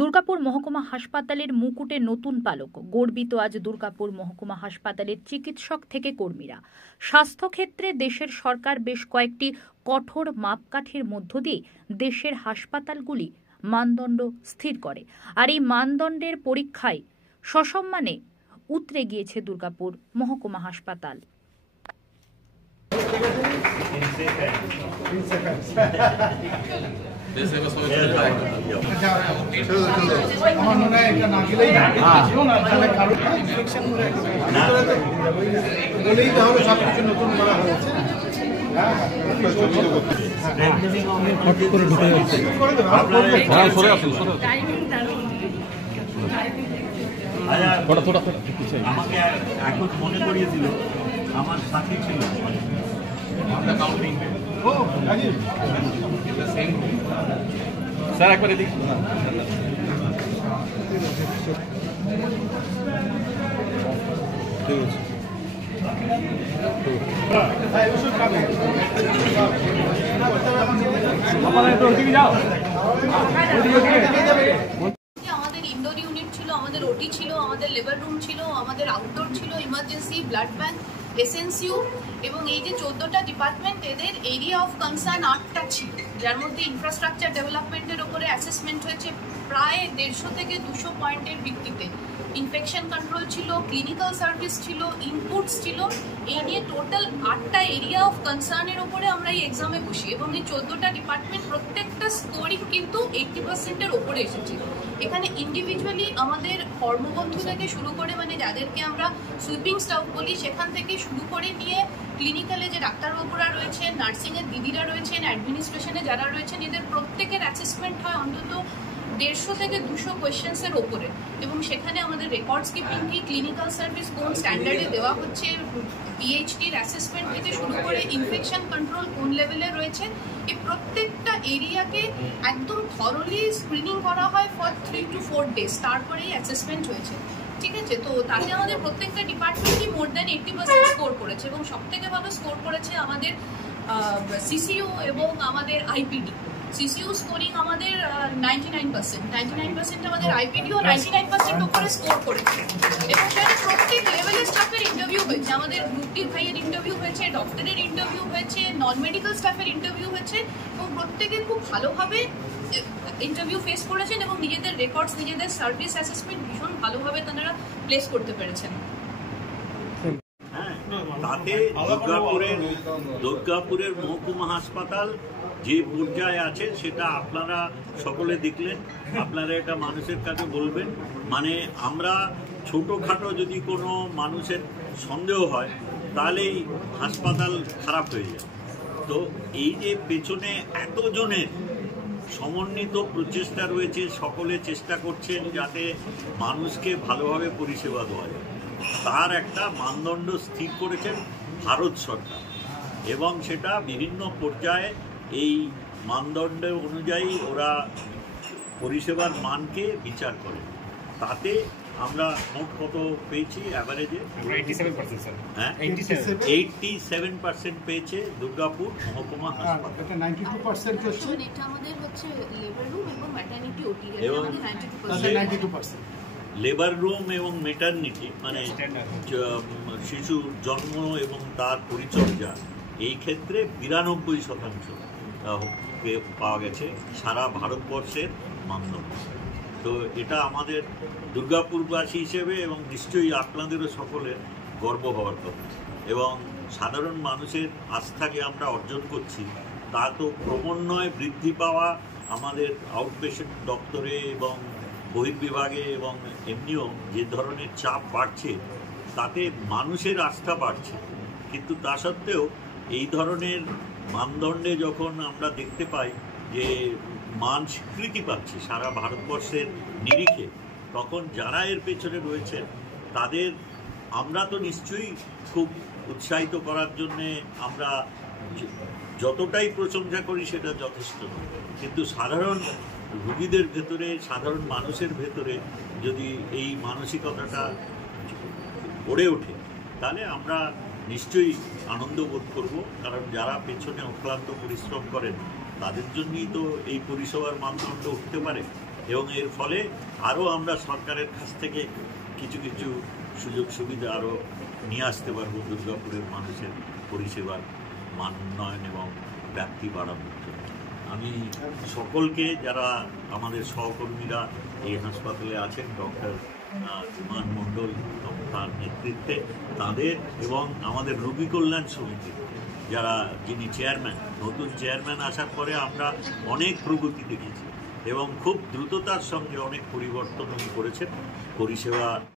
দুর্গাপুর মহকুমা হাসপাতালের মুকুটে নতুন পালক। গর্বিত আজ দুর্গাপুর মহকুমা হাসপাতালের চিকিৎসক থেকে কর্মীরা। স্বাস্থ্যক্ষেত্রে দেশের সরকার বেশ কয়েকটি কঠোর মাপকাঠির মধ্য দিয়ে দেশের হাসপাতালগুলি মানদণ্ড স্থির করে, আর এই মানদণ্ডের পরীক্ষায় সসম্মানে উতরে গিয়েছে দুর্গাপুর মহকুমা হাসপাতাল। আমাকে এখন মনে করিয়েছিল আমার সাথী ছিল স্যার একবার এদিক আমাদের ইনডোর ইউনিট ছিল, আমাদের ওটি ছিল, আমাদের লেবার রুম ছিল, আমাদের আউটডোর ছিল, ইমার্জেন্সি, ব্লাড ব্যাংক, এসএনসিউ এবং এই যে 14টা ডিপার্টমেন্ট, এদের এরিয়া অফ কনসার্ন 8টা ছিল, যার মধ্যে ইনফ্রাস্ট্রাকচার ডেভেলপমেন্টের উপরে অ্যাসেসমেন্ট হয়েছে প্রায় 150 থেকে 200 পয়েন্টের ভিত্তিতে। ইনফেকশন কন্ট্রোল ছিল, ক্লিনিক্যাল সার্ভিস ছিল, ইনপুটস ছিল। এই নিয়ে টোটাল 8টা এরিয়া অফ কনসার্নের উপরে আমরা এই এক্সামে বসি এবং এই 14টা ডিপার্টমেন্ট প্রত্যেকটা স্কোরিং কিন্তু 80%-এর ওপরে এসেছে। এখানে ইন্ডিভিজুয়ালি আমাদের কর্মবন্ধু থেকে শুরু করে, মানে যাদেরকে আমরা সুইপিং স্টাফ বলি, সেখান থেকে শুরু করে নিয়ে ক্লিনিক্যালে যে ডাক্তারবাবুরা রয়েছেন, নার্সিংয়ের দিদিরা রয়েছেন, অ্যাডমিনিস্ট্রেশনে যারা রয়েছেন, এদের প্রত্যেকের অ্যাসেসমেন্ট হয় অন্তত 150 থেকে 200 কোয়েশ্চেন্সের ওপরে। এবং সেখানে আমাদের রেকর্ডস কিপিং কি, ক্লিনিক্যাল সার্ভিস কোন স্ট্যান্ডার্ডে দেওয়া হচ্ছে, পিএইচডির অ্যাসেসমেন্ট থেকে শুরু করে ইনফেকশন কন্ট্রোল কোন লেভেলে রয়েছে, এই প্রত্যেকটা এরিয়াকে একদম থরলি স্ক্রিনিং করা হয় ফর 3 to 4 ডেজ, তারপরেই অ্যাসেসমেন্ট হয়েছে। ঠিক আছে, তো তাতে আমাদের প্রত্যেকটা ডিপার্টমেন্টই মোর দ্যান 80% স্কোর করেছে এবং সবথেকে ভালো স্কোর করেছে আমাদের সিসিইউ এবং আমাদের আইপিডি। সিসিইউ স্কোরিং আমাদের 99% আমাদের আইপিডিও 99% উপরে স্কোর করেছে এবং সেখানে প্রত্যেক লেভেলের স্টাফের ইন্টারভিউ হয়েছে। আমাদের গ্রুপ ডি ভাইয়ের ইন্টারভিউ হয়েছে, ডক্টরের ইন্টারভিউ হয়েছে, নন মেডিকেল স্টাফের ইন্টারভিউ হয়েছে এবং প্রত্যেকে খুব ভালোভাবে ইন্টারভিউ ফেস করেছেন এবং নিজেদের রেকর্ডস, নিজেদের সার্ভিস অ্যাসেসমেন্ট ভীষণ ভালোভাবে তারা প্লেস করতে পেরেছেন। তাতে দুর্গাপুরের মহকুমা হাসপাতাল যে পর্যায়ে আছে সেটা আপনারা সকলে দেখলেন। আপনারা এটা মানুষের কাছে বলবেন, মানে আমরা ছোটোখাটো যদি কোনো মানুষের সন্দেহ হয় তাহলেই হাসপাতাল খারাপ হয়ে যায়। তো এই যে পেছনে এতজনের সমন্বিত প্রচেষ্টা রয়েছে, সকলে চেষ্টা করছেন যাতে মানুষকে ভালোভাবে পরিষেবা দেওয়া যায়, তার একটা মানদণ্ড স্থির করেছেন ভারত সরকার এবং সেটা বিভিন্ন পর্যায়ে এই মানদণ্ড অনুযায়ী ওরা পরিষেবার মানকে বিচার করে। তাতে আমরা মোট কত পেয়েছি অ্যাভারেজে? 87% পেয়েছে দুর্গাপুর মহকুমা হাসপাতাল। 92% এটা আমাদের হচ্ছে লেবার রুম এবং ম্যাটারনিটি ওটি, এবং 92%। লেবার রুম এবং মেটারনিটি মানে শিশুর জন্ম এবং তার পরিচর্যা, এই ক্ষেত্রে 92% পাওয়া গেছে সারা ভারতবর্ষের মানদণ্ড। তো এটা আমাদের দুর্গাপুরবাসী হিসেবে এবং নিশ্চয়ই আপনাদেরও সকলের গর্ব হওয়ার কথা। এবং সাধারণ মানুষের আস্থাকে আমরা অর্জন করছি, তা তো ক্রমান্বয়ে বৃদ্ধি পাওয়া আমাদের আউটপেশেন্ট দপ্তরে এবং বহির্বিভাগে এবং এমনিও যে ধরনের চাপ বাড়ছে তাতে মানুষের আস্থা বাড়ছে। কিন্তু তা সত্ত্বেও এই ধরনের মানদণ্ডে যখন আমরা দেখতে পাই যে মান স্বীকৃতি পাচ্ছে সারা ভারতবর্ষের নিরিখে, তখন যারা এর পেছনে রয়েছেন তাদের আমরা তো নিশ্চয়ই খুব উৎসাহিত করার জন্যে আমরা যতটাই প্রশংসা করি সেটা যথেষ্ট নয়। কিন্তু সাধারণ রোগীদের ভেতরে, সাধারণ মানুষের ভেতরে যদি এই মানসিকতাটা গড়ে ওঠে তাহলে আমরা নিশ্চয়ই আনন্দ বোধ করব। কারণ যারা পেছনে অক্লান্ত পরিশ্রম করেন তাদের জন্যই তো এই পরিষেবার মানদণ্ড উঠতে পারে। এবং এর ফলে আরও আমরা সরকারের কাছ থেকে কিছু কিছু সুযোগ সুবিধা আরও নিয়ে আসতে পারবো দুর্গাপুরের মানুষের পরিষেবার মান উন্নয়ন এবং ব্যাপ্তি বাড়ানোর জন্য। আমি সকলকে, যারা আমাদের সহকর্মীরা এই হাসপাতালে আছেন, ডক্টর বিমান মণ্ডল তার নেতৃত্বে, তাদের এবং আমাদের রোগী কল্যাণ সমিতির যিনি চেয়ারম্যান, নতুন চেয়ারম্যান আসার পরে আমরা অনেক প্রগতি দেখেছি এবং খুব দ্রুততার সঙ্গে অনেক পরিবর্তন উনি করেছেন। পরিষেবা